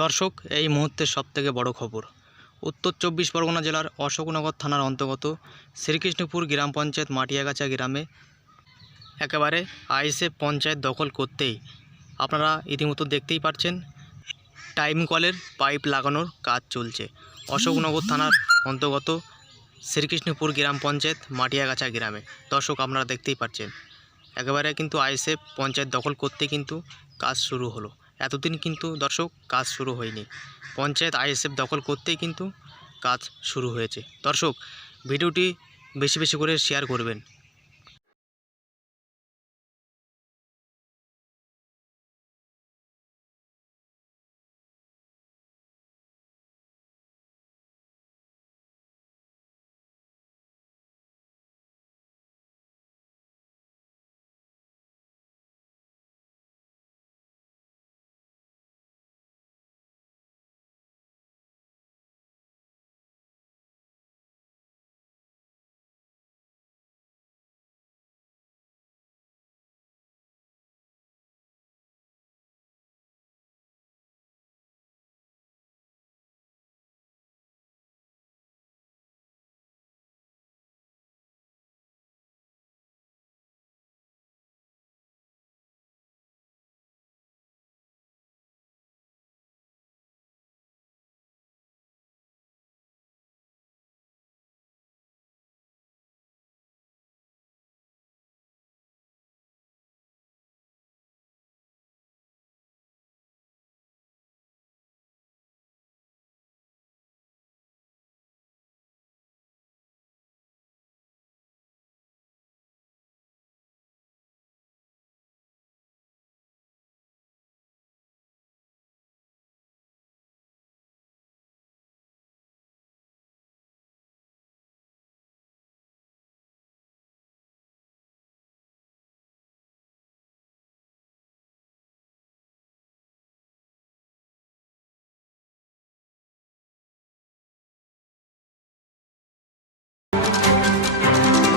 দর্শক, এই মুহূর্তের সবথেকে বড় খবর। উত্তর 24 পরগনা জেলার অশোকনগর থানার অন্তর্গত শ্রীকৃষ্ণপুর গ্রাম পঞ্চায়েত মাটিয়াগাছা গ্রামে একেবারে আইএসএফ পঞ্চায়েত দখল করতেই আপনারা ইতিমধ্যে দেখতেই পাচ্ছেন টাইম কলের পাইপ লাগানোর কাজ চলছে। অশোকনগর থানার অন্তর্গত শ্রীকৃষ্ণপুর গ্রাম পঞ্চায়েত মাটিয়াগাছা গ্রামে দর্শক আপনারা দেখতেই পাচ্ছেন একেবারে কিন্তু আইএসএফ পঞ্চায়েত দখল করতে কিন্তু কাজ শুরু হলো। এতদিন কিন্তু দর্শক কাজ শুরু হয়নি, পঞ্চায়েত আইএসএফ দখল করতেই কিন্তু কাজ শুরু হয়েছে। দর্শক, ভিডিওটি বেশি বেশি করে শেয়ার করবেন।